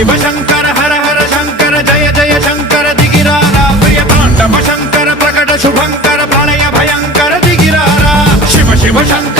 शिव शंकर हर हर शंकर जय जय शंकर दिगिरारा प्रिय तांडव शंकर प्रकट शुभंकर प्रलय भयंकर दिगिरारा शिव शिव शंकर